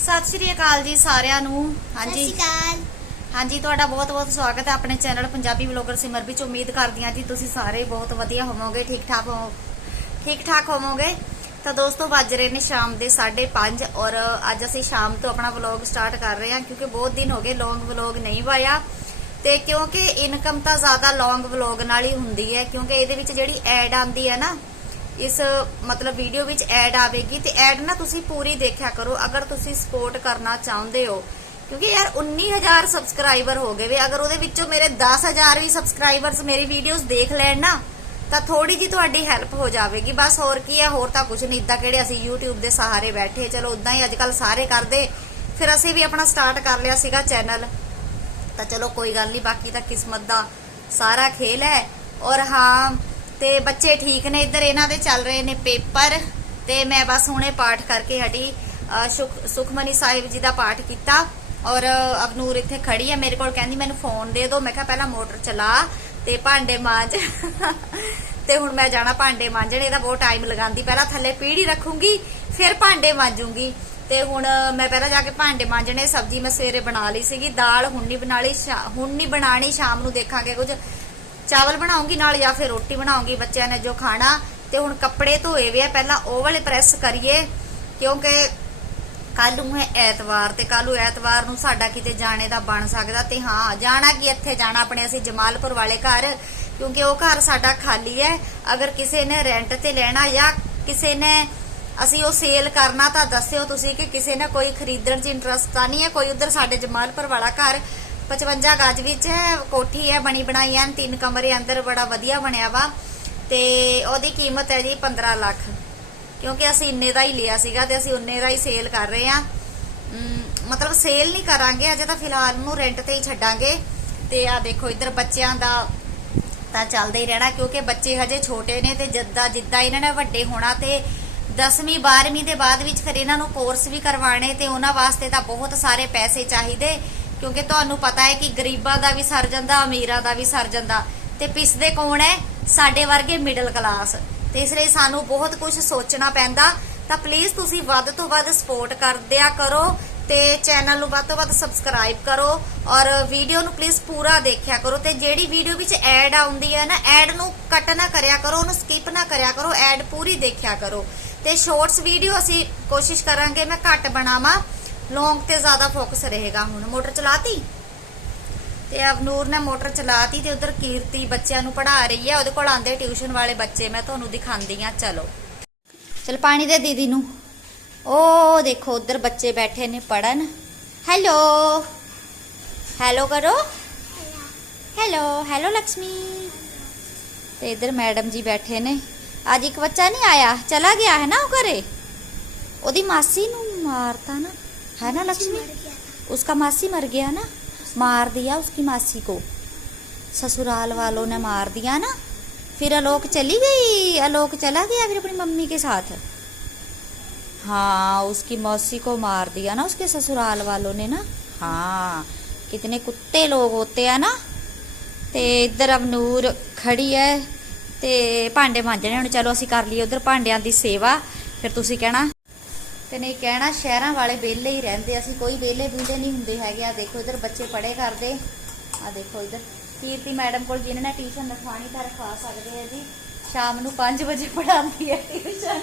ਸਤਿ ਸ਼੍ਰੀ ਅਕਾਲ ਜੀ ਸਾਰਿਆਂ ਨੂੰ। ਸਤਿ ਹਾਂਜੀ ਸ਼੍ਰੀ ਅਕਾਲ। ਹਾਂਜੀ ਤੁਹਾਡਾ ਬਹੁਤ-ਬਹੁਤ ਸਵਾਗਤ ਹੈ ਆਪਣੇ ਚੈਨਲ ਪੰਜਾਬੀ ਵਲੌਗਰ ਸਿਮਰ ਵਿੱਚ। ਉਮੀਦ ਕਰਦੀ ਹਾਂ ਜੀ ਤੁਸੀਂ ਸਾਰੇ ਬਹੁਤ ਵਧੀਆ ਹੋਵੋਗੇ ਠੀਕ ਠਾਕ ਹੋ ਠੀਕ ਠਾਕ ਹੋਵੋਗੇ। ਤਾਂ ਦੋਸਤੋ ਵੱਜ ਰਹੇ ਨੇ ਸ਼ਾਮ ਦੇ 5:30 ਔਰ ਅੱਜ ਅਸੀਂ ਸ਼ਾਮ ਤੋਂ ਆਪਣਾ ਵਲੌਗ ਸਟਾਰਟ ਕਰ ਰਹੇ ਹਾਂ ਕਿਉਂਕਿ ਬਹੁਤ ਦਿਨ ਹੋ ਗਏ ਲੌਂਗ ਵਲੌਗ ਨਹੀਂ ਪਾਇਆ। ਤੇ ਕਿਉਂਕਿ ਇਨਕਮ ਤਾਂ ਜ਼ਿਆਦਾ ਲੌਂਗ ਵਲੌਗ ਨਾਲ ਹੀ ਹੁੰਦੀ ਹੈ ਕਿਉਂਕਿ ਇਹਦੇ ਵਿੱਚ ਜਿਹੜੀ ਐਡ ਆਂਦੀ ਹੈ ਨਾ ਇਸ, ਮਤਲਬ ਵੀਡੀਓ ਵਿੱਚ ਐਡ ਆਵੇਗੀ ਤੇ ਐਡ ਨਾ ਤੁਸੀਂ ਪੂਰੀ ਦੇਖਿਆ ਕਰੋ, ਅਗਰ ਤੁਸੀਂ ਸਪੋਰਟ ਕਰਨਾ ਚਾਹੁੰਦੇ ਹੋ। ਕਿਉਂਕਿ ਯਾਰ 19000 ਸਬਸਕ੍ਰਾਈਬਰ ਹੋ ਗਏ ਵੇ, ਅਗਰ ਉਹਦੇ ਵਿੱਚੋਂ ਮੇਰੇ 10000 ਵੀ ਸਬਸਕ੍ਰਾਈਬਰਸ ਮੇਰੀ ਵੀਡੀਓਜ਼ ਦੇਖ ਲੈਣ ਨਾ, ਤਾਂ ਥੋੜੀ ਜੀ ਤੁਹਾਡੀ ਹੈਲਪ ਹੋ ਜਾਵੇਗੀ। ਬਸ ਹੋਰ ਕੀ ਹੈ ਹੋਰ ਤਾਂ ਕੁਝ ਨਹੀਂ ਇਦਾਂ ਕਿਹੜੇ ਅਸੀਂ YouTube ਦੇ ਸਹਾਰੇ ਬੈਠੇ, ਚਲੋ ਉਦਾਂ ਹੀ ਅੱਜਕੱਲ ਸਾਰੇ ਕਰਦੇ। ਫਿਰ ਅਸੀਂ ਵੀ ਆਪਣਾ ਸਟਾਰਟ ਕਰ ਲਿਆ ਸੀਗਾ ਚੈਨਲ ਤਾਂ ਚਲੋ ਕੋਈ ਗੱਲ ਨਹੀਂ ਬਾਕੀ ਤਾਂ ਕਿਸਮਤ ਦਾ ਸਾਰਾ ਖੇਲ ਹੈ। ਔਰ ਹਾਂ ਤੇ ਬੱਚੇ ਠੀਕ ਨੇ, ਇੱਧਰ ਇਹਨਾਂ ਦੇ ਚੱਲ ਰਹੇ ਨੇ ਪੇਪਰ ਤੇ ਮੈਂ ਬਸ ਹੁਣੇ ਪਾਠ ਕਰਕੇ ਹਟੀ। ਸੁਖ- ਸੁਖਮਨੀ ਸਾਹਿਬ ਜੀ ਦਾ ਪਾਠ ਕੀਤਾ ਔਰ ਅਬਨੂਰ ਇੱਥੇ ਖੜੀ ਹੈ ਮੇਰੇ ਕੋਲ, ਕਹਿੰਦੀ ਮੈਨੂੰ ਫੋਨ ਦੇ ਦਿਓ। ਮੈਂ ਕਿਹਾ ਪਹਿਲਾਂ ਮੋਟਰ ਚਲਾ ਤੇ ਭਾਂਡੇ ਮਾਂਜ। ਤੇ ਹੁਣ ਮੈਂ ਜਾਣਾ ਭਾਂਡੇ ਮਾਂਜਣ, ਇਹਦਾ ਬਹੁਤ ਟਾਈਮ ਲਗਾਉਂਦੀ। ਪਹਿਲਾਂ ਥੱਲੇ ਪੀੜੀ ਰੱਖੂੰਗੀ, ਫਿਰ ਭਾਂਡੇ ਮਾਂਜੂੰਗੀ। ਤੇ ਹੁਣ ਮੈਂ ਪਹਿਲਾਂ ਜਾ ਕੇ ਭਾਂਡੇ ਮਾਂਜਣੇ, ਸਬਜ਼ੀ ਮੈਂ ਸਵੇਰੇ ਬਣਾ ਲਈ ਸੀਗੀ, ਦਾਲ ਹੁਣ ਨਹੀਂ ਬਣਾ ਲਈ, ਸ਼ਾ- ਹੁਣ ਨਹੀਂ ਬਣਾਣੀ ਸ਼ਾਮ ਨੂੰ ਦੇਖਾਂਗੇ ਕੁਝ। ਚਾਵਲ ਬਣਾਉਂਗੀ, ਨਾਲ ਜਾਂ ਫਿਰ ਰੋਟੀ ਬਣਾਉਂਗੀ ਬੱਚਿਆਂ ਨੇ ਜੋ ਖਾਣਾ, ਤੇ ਹੁਣ ਕੱਪੜੇ ਧੋਏ ਵੇ ਆ, ਪਹਿਲਾਂ ਉਹ ਵਾਲੇ ਪ੍ਰੈਸ ਕਰੀਏ, ਕਿਉਂਕਿ ਕੱਲ ਨੂੰ ਹੈ ਐਤਵਾਰ, ਤੇ ਕੱਲ ਨੂੰ ਐਤਵਾਰ ਨੂੰ ਸਾਡਾ ਕਿਤੇ ਜਾਣੇ ਦਾ ਬਣ ਸਕਦਾ, ਤੇ ਹਾਂ, ਜਾਣਾ ਕੀ ਇੱਥੇ ਜਾਣਾ ਆਪਣੇ ਅਸੀਂ ਜਮਾਲਪੁਰ ਵਾਲੇ ਘਰ, ਕਿਉਂਕਿ ਉਹ ਘਰ ਸਾਡਾ ਖਾਲੀ ਹੈ, ਅਗਰ ਕਿਸੇ ਨੇ ਰੈਂਟ ਤੇ ਲੈਣਾ ਜਾਂ ਕਿਸੇ ਨੇ ਅਸੀਂ ਉਹ ਸੇਲ ਕਰਨਾ ਤਾਂ ਦੱਸਿਓ ਤੁਸੀਂ ਕਿ ਕਿਸੇ ਨੇ ਕੋਈ ਖਰੀਦਣ 'ਚ ਇੰਟਰਸਟ ਤਾਂ ਨਹੀਂ ਹੈ, ਕੋਈ ਉਧਰ ਸਾਡੇ ਜਮਾਲਪੁਰ ਵਾਲਾ ਘਰ 55 ਗਜ ਵਿੱਚ ਹੈ, ਕੋਠੀ ਹੈ, ਬਣੀ ਬਣਾਈ ਹੈ, ਤਿੰਨ ਕਮਰੇ ਅੰਦਰ ਬੜਾ ਵਧੀਆ ਬਣਿਆ ਵਾ ਤੇ ਉਹਦੀ ਕੀਮਤ ਹੈ ਜੀ 15 ਲੱਖ। ਕਿਉਂਕਿ ਅਸੀਂ ਇੰਨੇ ਦਾ ਹੀ ਲਿਆ ਸੀਗਾ ਤੇ ਅਸੀਂ ਉਨੇ ਦਾ ਹੀ ਸੇਲ ਕਰ ਰਹੇ ਆ ਮਤਲਬ ਸੇਲ ਨਹੀਂ ਕਰਾਂਗੇ, ਅਜੇ ਤਾਂ ਫਿਲਹਾਲ ਨੂੰ ਰੈਂਟ ਤੇ ਹੀ ਛੱਡਾਂਗੇ। ਤੇ ਆ ਦੇਖੋ, ਇੱਧਰ ਬੱਚਿਆਂ ਦਾ ਤਾਂ ਚੱਲਦਾ ਹੀ ਰਹਿਣਾ, ਕਿਉਂਕਿ ਬੱਚੇ ਹਜੇ ਛੋਟੇ ਨੇ ਤੇ ਜਿੱਦਾਂ ਜਿੱਦਾਂ ਇਹਨਾਂ ਨੇ ਵੱਡੇ ਹੋਣਾ ਤੇ 10ਵੀਂ 12ਵੀਂ ਦੇ ਬਾਅਦ ਵਿੱਚ ਫਿਰ ਇਹਨਾਂ ਨੂੰ ਕੋਰਸ ਵੀ ਕਰਵਾਣੇ ਤੇ ਉਹਨਾਂ ਵਾਸਤੇ ਤਾਂ ਬਹੁਤ ਸਾਰੇ ਪੈਸੇ ਚਾਹੀਦੇ। ਕਿਉਂਕਿ ਤੁਹਾਨੂੰ ਪਤਾ ਹੈ ਕਿ ਗਰੀਬਾਂ ਦਾ ਵੀ ਸਰ ਜਾਂਦਾ, ਅਮੀਰਾਂ ਦਾ ਵੀ ਸਰ ਜਾਂਦਾ। ਤੇ ਪਿਸਦੇ ਕੌਣ ਹੈ? ਸਾਡੇ ਵਰਗੇ ਮਿਡਲ ਕਲਾਸ ਤੇ ਇਸ ਲਈ ਸਾਨੂੰ ਬਹੁਤ ਕੁਝ ਸੋਚਣਾ ਪੈਂਦਾ। ਤਾਂ ਪਲੀਜ਼ ਤੁਸੀਂ ਵੱਧ ਤੋਂ ਵੱਧ ਸਪੋਰਟ ਕਰਦਿਆ ਕਰੋ ਤੇ ਚੈਨਲ ਨੂੰ ਵੱਧ ਤੋਂ ਵੱਧ ਸਬਸਕ੍ਰਾਈਬ ਕਰੋ ਔਰ ਵੀਡੀਓ ਨੂੰ ਪਲੀਜ਼ ਪੂਰਾ ਦੇਖਿਆ ਕਰੋ ਤੇ ਜਿਹੜੀ ਵੀਡੀਓ ਵਿੱਚ ਐਡ ਆਉਂਦੀ ਹੈ ਨਾ ਐਡ ਨੂੰ ਕੱਟ ਨਾ ਕਰਿਆ ਕਰੋ, ਉਹਨੂੰ ਸਕਿਪ ਨਾ ਕਰਿਆ ਕਰੋ ਐਡ ਪੂਰੀ ਦੇਖਿਆ ਕਰੋ। ਤੇ ਸ਼ਾਰਟਸ ਵੀਡੀਓ ਅਸੀਂ ਕੋਸ਼ਿਸ਼ ਕਰਾਂਗੇ ਮੈਂ ਘੱਟ ਬਣਾਵਾਂ। ਲੌਂਗ ਤੇ ਜ਼ਿਆਦਾ ਫੋਕਸ ਰਹੇਗਾ ਹੁਣ। ਮੋਟਰ ਚਲਾਤੀ? ਤੇ ਅਵਨੂਰ ਨੇ ਮੋਟਰ ਚਲਾਤੀ ਤੇ ਉਧਰ ਕੀਰਤੀ ਬੱਚਿਆਂ ਨੂੰ ਪੜ੍ਹਾ ਰਹੀ ਹੈ। ਉਹਦੇ ਕੋਲ ਆਂਦੇ ਟਿਊਸ਼ਨ ਵਾਲੇ ਬੱਚੇ, ਮੈਂ ਤੁਹਾਨੂੰ ਦਿਖਾਉਂਦੀ ਆ ਚਲੋ। ਚਲ ਪਾਣੀ ਦੇ ਦੀਦੀ ਨੂੰ। ਉਹ ਦੇਖੋ, ਉਧਰ ਬੱਚੇ ਬੈਠੇ ਨੇ ਪੜਨ ਹੈਲੋ। ਹੈਲੋ ਕਰੋ। ਹੈਲੋ ਹੈਲੋ ਲక్ష్ਮੀ ਤੇ ਇਧਰ ਮੈਡਮ ਜੀ ਬੈਠੇ ਨੇ। ਅੱਜ ਇੱਕ ਬੱਚਾ ਨਹੀਂ ਆਇਆ? ਚਲਾ ਗਿਆ ਹੈ ਨਾ ਉਹ ਘਰੇ? ਉਹਦੀ ਮਾਸੀ ਨੂੰ ਮਾਰਤਾ ਨਾ। है ना लक्ष्मी उसका मासी मर गया ना मार दिया उसकी मासी को ससुराल वालों ने मार दिया ना फिर आलोक चली गई आलोक चला गया फिर अपनी मम्मी के साथ हाँ उसकी मौसी को मार दिया ना उसके ससुराल वालों ने ना हाँ कितने कुत्ते लोग होते हैं ना ਤੇ ਇੱਧਰ ਅਵਨੂਰ ਖੜੀ ਐ ਤੇ ਭਾਂਡੇ ਮਾਂਜਣੇ ਹੁਣ ਚਲੋ ਅਸੀਂ ਕਰ ਲਈਏ ਉਧਰ ਭਾਂਡਿਆਂ ਦੀ ਸੇਵਾ ਫਿਰ ਤੁਸੀਂ ਕਹਿਣਾ ਤੇ ਨਹੀਂ ਕਹਿਣਾ, ਸ਼ਹਿਰਾਂ ਵਾਲੇ ਵਿਹਲੇ ਹੀ ਰਹਿੰਦੇ ਅਸੀਂ ਕੋਈ ਵਿਹਲੇ ਵਿਹਲੇ ਨਹੀਂ ਹੁੰਦੇ ਹੈਗੇ। ਆ ਦੇਖੋ ਇਧਰ ਬੱਚੇ ਪੜੇ ਕਰਦੇ। ਆ ਦੇਖੋ ਇਧਰ। ਕੀਰਤੀ ਮੈਡਮ ਕੋਲ ਜਿਹਨੇ ਨੇ ਟਿਊਸ਼ਨ ਰਖਵਾਣੀ ਤਾਂ ਰਖਵਾ ਸਕਦੇ ਆ ਜੀ। ਸ਼ਾਮ ਨੂੰ 5 ਵਜੇ ਪੜਾਉਂਦੀ ਹੈ ਟਿਊਸ਼ਨ।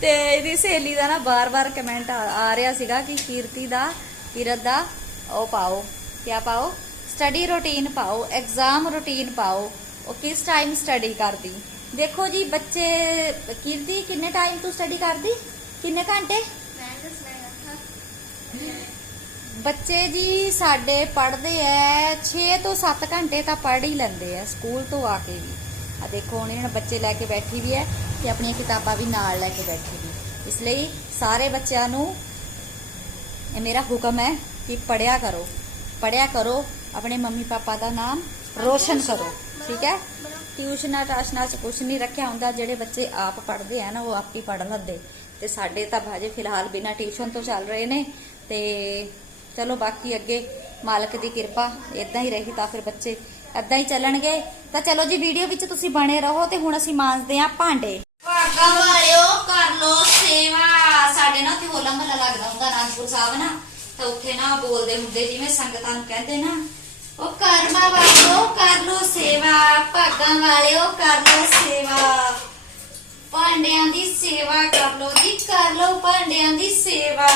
ਤੇ ਇਹਦੀ ਸਹੇਲੀ ਦਾ ਨਾ ਬਾਰ-ਬਾਰ ਕਮੈਂਟ ਆ ਰਿਹਾ ਸੀਗਾ ਕਿ ਕੀਰਤੀ ਦਾ, ਕਿਰਤ ਦਾ, ਉਹ ਪਾਓ। ਕਿਆ ਪਾਓ? ਸਟੱਡੀ ਰੂਟੀਨ ਪਾਓ, ਐਗਜ਼ਾਮ ਰੂਟੀਨ ਪਾਓ। ਉਹ ਕਿਸ ਟਾਈਮ ਸਟੱਡੀ ਕਰਦੀ? ਦੇਖੋ ਜੀ ਬੱਚੇ ਕੀਰਤੀ ਕਿੰਨੇ ਟਾਈਮ ਤੋਂ ਸਟੱਡੀ ਕਰਦੀ? ਕਿੰਨੇ ਘੰਟੇ? ਬੱਚੇ ਜੀ ਸਾਡੇ ਪੜ੍ਹਦੇ ਐ 6 ਤੋਂ 7 ਘੰਟੇ ਤਾਂ ਪੜ੍ਹ ਹੀ ਲੈਂਦੇ ਐ ਸਕੂਲ ਤੋਂ ਆ ਕੇ ਵੀ। ਆ ਦੇਖੋ ਹੁਣ ਇਹਨਾਂ ਨੇ ਬੱਚੇ ਲੈ ਕੇ ਬੈਠੀ ਵੀ ਐ ਤੇ ਆਪਣੀਆਂ ਕਿਤਾਬਾਂ ਵੀ ਨਾਲ ਲੈ ਕੇ ਬੈਠੀ ਵੀ। ਇਸ ਲਈ ਸਾਰੇ ਬੱਚਿਆਂ ਨੂੰ ਇਹ ਮੇਰਾ ਹੁਕਮ ਹੈ ਕਿ ਪੜਿਆ ਕਰੋ। ਪੜਿਆ ਕਰੋ ਆਪਣੇ ਮੰਮੀ ਪਾਪਾ ਦਾ ਨਾਮ ਰੋਸ਼ਨ ਕਰੋ। ਠੀਕ ਹੈ ਟਿਊਸ਼ਨਾਂ ਟਾਸ਼ਨਾਂ ਚ ਕੁਝ ਨਹੀਂ ਰੱਖਿਆ ਹੁੰਦਾ, ਜਿਹੜੇ ਬੱਚੇ ਆਪ ਪੜ੍ਹਦੇ ਆ ਨਾ, ਉਹ ਆਪ ਹੀ ਪੜ੍ਹ ਲੈਂਦੇ। ਤੇ ਸਾਡੇ ਤਾਂ ਭਾਜੇ ਫਿਲਹਾਲ ਬਿਨਾ ਟਿਊਸ਼ਨ ਤੋਂ ਚੱਲ ਰਹੇ ਨੇ। ਤੇ ਚਲੋ ਬਾਕੀ ਅੱਗੇ ਮਾਲਕ ਦੀ ਕਿਰਪਾ ਇਦਾਂ ਹੀ ਰਹੀ ਤਾਂ ਫਿਰ ਬੱਚੇ ਇਦਾਂ ਹੀ ਚੱਲਣਗੇ। ਤਾਂ ਚਲੋ ਜੀ, ਵੀਡੀਓ ਵਿੱਚ ਤੁਸੀਂ ਬਣੇ ਰਹੋ ਤੇ ਹੁਣ ਅਸੀਂ ਮਾਂਜਦੇ ਆਂ ਭਾਂਡੇ। ਭਾਗਾ ਵਾਲਿਓ ਕਰ ਲੋ ਸੇਵਾ। ਸਾਡੇ ਨਾ ਤੇ ਹੋਲਾ ਮਹੱਲਾ ਲੱਗਦਾ ਹੁੰਦਾ, ਅਨੰਦਪੁਰ ਸਾਹਿਬ ਨਾ। ਤਾਂ ਉੱਥੇ ਨਾ ਬੋਲਦੇ ਹੁੰਦੇ, ਜਿਵੇਂ ਸੰਗਤਾਂ ਨੂੰ ਕਹਿੰਦੇ ਨਾ, ਉਹ ਕਰਮਾ ਵਾਲਿਓ ਕਰ ਲੋ ਸੇਵਾ। ਭਾਗਾਂ ਵਾਲਿਓ ਕਰ ਲੋ ਸੇਵਾ। ਭਾਂਡਿਆਂ ਦੀ ਸੇਵਾ ਕਰ ਲੋ ਜੀ, ਕਰ ਲੋ ਭਾਂਡਿਆਂ ਦੀ ਸੇਵਾ।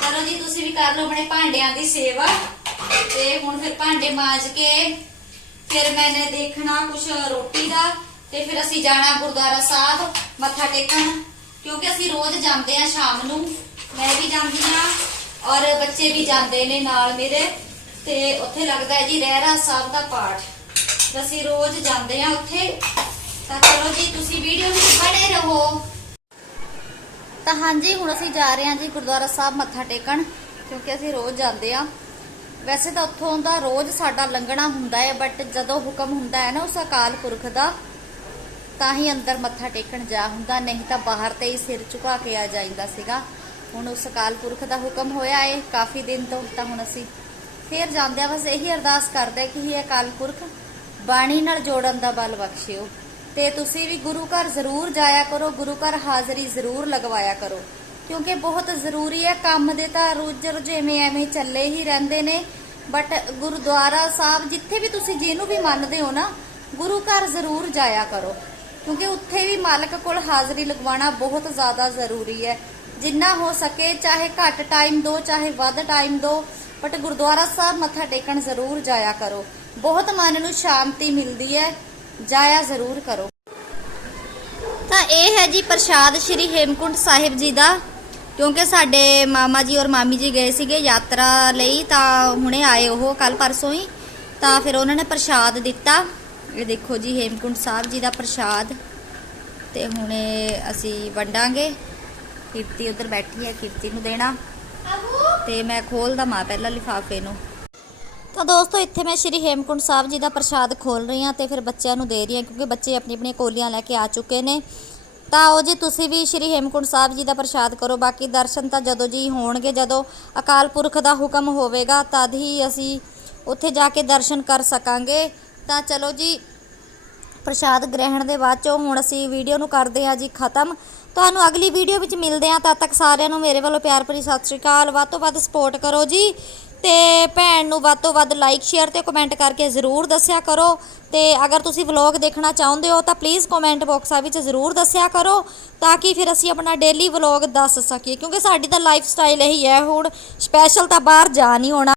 ਚਲੋ ਜੀ, ਤੁਸੀਂ ਵੀ ਕਰ ਲੋ ਆਪਣੇ ਭਾਂਡਿਆਂ ਦੀ ਸੇਵਾ। ਤੇ ਹੁਣ ਫਿਰ ਭਾਂਡੇ ਮਾਂਜ ਕੇ ਫਿਰ ਮੈਨੇ ਦੇਖਣਾ ਕੁਛ ਰੋਟੀ ਦਾ ਤੇ ਫਿਰ ਅਸੀਂ ਜਾਣਾ ਗੁਰਦੁਆਰਾ ਸਾਹਿਬ ਮੱਥਾ ਟੇਕਣ। ਕਿਉਂਕਿ ਅਸੀਂ ਰੋਜ਼ ਜਾਂਦੇ ਆ ਸ਼ਾਮ ਨੂੰ। ਮੈਂ ਵੀ ਜਾਂਦੀ ਆ ਔਰ ਬੱਚੇ ਵੀ ਜਾਂਦੇ ਨੇ ਨਾਲ ਮੇਰੇ। ਤੇ ਉੱਥੇ ਲੱਗਦਾ ਹੈ ਜੀ ਰਹਿਰਾ ਸਾਹਿਬ ਦਾ ਪਾਠ। ਤੇ ਅਸੀਂ ਰੋਜ਼ ਜਾਂਦੇ ਆ ਉੱਥੇ। ਤਾਂ ਚਲੋ ਜੀ, ਤੁਸੀਂ ਵੀਡੀਓ ਵਿੱਚ ਬਣੇ ਰਹੋ। ਤਾਂ ਹਾਂਜੀ, ਹੁਣ ਅਸੀਂ ਜਾ ਰਹੇ ਹਾਂ ਜੀ ਗੁਰਦੁਆਰਾ ਸਾਹਿਬ ਮੱਥਾ ਟੇਕਣ, ਕਿਉਂਕਿ ਅਸੀਂ ਰੋਜ਼ ਜਾਂਦੇ ਆ ਵੈਸੇ ਤਾਂ ਉੱਥੋਂ ਦਾ ਰੋਜ਼ ਸਾਡਾ ਲੰਘਣਾ ਹੁੰਦਾ ਹੈ ਬਟ ਜਦੋਂ ਹੁਕਮ ਹੁੰਦਾ ਹੈ ਨਾ ਉਸ ਅਕਾਲ ਪੁਰਖ ਦਾ, ਤਾਂ ਹੀ ਅੰਦਰ ਮੱਥਾ ਟੇਕਣ ਜਾ ਹੁੰਦਾ, ਨਹੀਂ ਤਾਂ ਬਾਹਰ ਤੇ ਹੀ ਸਿਰ ਝੁਕਾ ਕੇ ਆ ਜਾਂਦਾ ਸੀਗਾ। ਹੁਣ ਉਸ ਅਕਾਲ ਪੁਰਖ ਦਾ ਹੁਕਮ ਹੋਇਆ ਏ ਕਾਫੀ ਦਿਨ ਤੋਂ, ਤਾਂ ਹੁਣ ਅਸੀਂ ਫੇਰ ਜਾਂਦੇ ਆ ਬਸ ਇਹੀ ਅਰਦਾਸ ਕਰਦੇ ਕਿ ਇਹ ਅਕਾਲ ਪੁਰਖ ਬਾਣੀ ਨਾਲ ਜੋੜਨ ਦਾ ਬਲ ਬਖਸ਼ਿਓ। ਤੇ ਤੁਸੀਂ ਵੀ ਗੁਰੂ ਘਰ ਜ਼ਰੂਰ ਜਾਇਆ ਕਰੋ, ਗੁਰੂ ਘਰ ਹਾਜ਼ਰੀ ਜ਼ਰੂਰ ਲਗਵਾਇਆ ਕਰੋ। ਕਿਉਂਕਿ ਬਹੁਤ ਜ਼ਰੂਰੀ ਹੈ, ਕੰਮ ਦੇ ਤਾਂ ਰੋਜ਼ ਰੁਝੇਵੇਂ ਐਵੇਂ ਚੱਲੇ ਹੀ ਰਹਿੰਦੇ ਨੇ। ਬਟ ਗੁਰਦੁਆਰਾ ਸਾਹਿਬ ਜਿੱਥੇ ਵੀ ਤੁਸੀਂ ਜਿਹਨੂੰ ਵੀ ਮੰਨਦੇ ਹੋ ਨਾ, ਗੁਰੂ ਘਰ ਜ਼ਰੂਰ ਜਾਇਆ ਕਰੋ। ਕਿਉਂਕਿ ਉੱਥੇ ਵੀ ਮਾਲਕ ਕੋਲ ਹਾਜ਼ਰੀ ਲਗਵਾਉਣਾ ਬਹੁਤ ਜ਼ਿਆਦਾ ਜ਼ਰੂਰੀ ਹੈ। ਜਿੰਨਾ ਹੋ ਸਕੇ, ਚਾਹੇ ਘੱਟ ਟਾਈਮ ਦਿਓ ਚਾਹੇ ਵੱਧ ਟਾਈਮ ਦਿਓ ਬਟ ਗੁਰਦੁਆਰਾ ਸਾਹਿਬ ਮੱਥਾ ਟੇਕਣ ਜ਼ਰੂਰ ਜਾਇਆ ਕਰੋ। ਬਹੁਤ ਮਨ ਨੂੰ ਸ਼ਾਂਤੀ ਮਿਲਦੀ ਹੈ। ਜਾਇਆ ਜ਼ਰੂਰ ਕਰੋ। ਤਾਂ ਇਹ ਹੈ ਜੀ ਪ੍ਰਸ਼ਾਦ ਸ਼੍ਰੀ ਹੇਮਕੁੰਟ ਸਾਹਿਬ ਜੀ ਦਾ। ਕਿਉਂਕਿ ਸਾਡੇ ਮਾਮਾ ਜੀ ਔਰ ਮਾਮੀ ਜੀ ਗਏ ਸੀਗੇ ਯਾਤਰਾ ਲਈ, ਤਾਂ ਹੁਣੇ ਆਏ ਉਹ ਕੱਲ ਪਰਸੋਂ ਹੀ। ਤਾਂ ਫਿਰ ਉਹਨਾਂ ਨੇ ਪ੍ਰਸ਼ਾਦ ਦਿੱਤਾ। ਇਹ ਦੇਖੋ ਜੀ ਹੇਮਕੁੰਟ ਸਾਹਿਬ ਜੀ ਦਾ ਪ੍ਰਸ਼ਾਦ। ਤੇ ਹੁਣੇ ਅਸੀਂ ਵੰਡਾਂਗੇ। ਕੀਰਤੀ ਉਧਰ ਬੈਠੀ ਹੈ, ਕੀਰਤੀ ਨੂੰ ਦੇਣਾ। ਤੇ ਮੈਂ ਖੋਲਦਾ ਮਾਂ ਪਹਿਲਾਂ ਲਿਫਾਫੇ ਨੂੰ। ਤਾਂ ਦੋਸਤੋ, ਇੱਥੇ ਮੈਂ ਸ਼੍ਰੀ ਹੇਮਕੁੰਟ ਸਾਹਿਬ ਜੀ ਦਾ ਪ੍ਰਸ਼ਾਦ ਖੋਲ ਰਹੀ ਹਾਂ ਤੇ ਫਿਰ ਬੱਚਿਆਂ ਨੂੰ ਦੇ ਰਹੀ ਹਾਂ ਕਿਉਂਕਿ ਬੱਚੇ ਆਪਣੀ ਆਪਣੀਆਂ ਕੋਲੀਆਂ ਲੈ ਕੇ ਆ ਚੁੱਕੇ ਨੇ। ਤਾਂ ਉਹ ਜੀ, ਤੁਸੀਂ ਵੀ ਸ਼੍ਰੀ ਹੇਮਕੁੰਟ ਸਾਹਿਬ ਜੀ ਦਾ ਪ੍ਰਸ਼ਾਦ ਕਰੋ। ਬਾਕੀ ਦਰਸ਼ਨ ਤਾਂ ਜਦੋਂ ਜੀ ਹੋਣਗੇ, ਜਦੋਂ ਅਕਾਲ ਪੁਰਖ ਦਾ ਹੁਕਮ ਹੋਵੇਗਾ, ਤਦ ਹੀ ਅਸੀਂ ਉੱਥੇ ਜਾ ਕੇ ਦਰਸ਼ਨ ਕਰ ਸਕਾਂਗੇ। ਤਾਂ ਚਲੋ ਜੀ, ਪ੍ਰਸ਼ਾਦ ਗ੍ਰਹਿਣ ਦੇ ਬਾਅਦ ਚੋਂ ਹੁਣ ਅਸੀਂ ਵੀਡੀਓ ਨੂੰ ਕਰਦੇ ਹਾਂ ਜੀ ਖਤਮ। ਤੁਹਾਨੂੰ ਅਗਲੀ ਵੀਡੀਓ ਵਿੱਚ ਮਿਲਦੇ ਹਾਂ। ਤਦ ਤੱਕ ਸਾਰਿਆਂ ਨੂੰ ਮੇਰੇ ਵੱਲੋਂ ਪਿਆਰ ਭਰੀ ਸਤਿ ਸ਼੍ਰੀ ਅਕਾਲ। ਵੱਧ ਤੋਂ ਵੱਧ ਸਪੋਰਟ ਕਰੋ ਜੀ। ਤੇ ਭੈਣ ਨੂੰ ਵੱਧ ਤੋਂ ਵੱਧ ਲਾਈਕ ਸ਼ੇਅਰ ਤੇ ਕਮੈਂਟ ਕਰਕੇ ਜ਼ਰੂਰ ਦੱਸਿਆ ਕਰੋ। ਤੇ ਅਗਰ ਤੁਸੀਂ ਵਲੌਗ ਦੇਖਣਾ ਚਾਹੁੰਦੇ ਹੋ, ਤਾਂ ਪਲੀਜ਼ ਕਮੈਂਟ ਬਾਕਸਾਂ ਵਿੱਚ ਜ਼ਰੂਰ ਦੱਸਿਆ ਕਰੋ, ਤਾਂ ਕਿ ਫਿਰ ਅਸੀਂ ਆਪਣਾ ਡੇਲੀ ਵਲੌਗ ਦੱਸ ਸਕੀਏ। ਕਿਉਂਕਿ ਸਾਡੀ ਤਾਂ ਲਾਈਫ ਸਟਾਈਲ ਇਹੀ ਹੈ, ਹੁਣ ਸਪੈਸ਼ਲ ਤਾਂ ਬਾਹਰ ਜਾ ਨਹੀਂ ਹੋਣਾ।